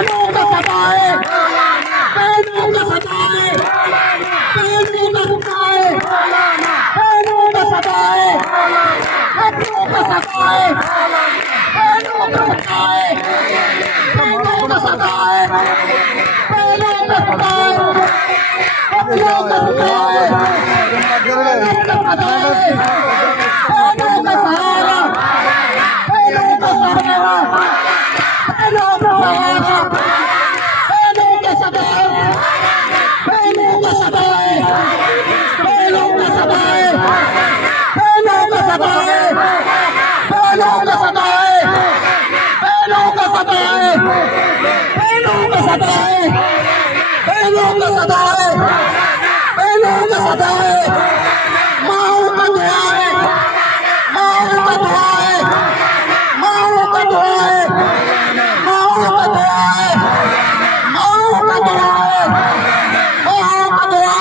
बहनों का सताए, बहनों का सताए, बहनों का सताए, बहनों का सताए, बहनों का सताए, बहनों का सताए, बहनों का सताए, बहनों का सताए, बहनों का सताए, बहनों का सहारा, बहनों का सहारा, बहनों का सहारा, बहनों का सताए, बहनों का सताए, बहनों का सताए, बहनों का सताए, बहनों का सताए, बहनों का सताए, बहनों का सताए, बहनों का सताए, बहनों का सताए, माओ का दुआए, माओ का दुआए, माओ का दुआए, माओ का दुआए।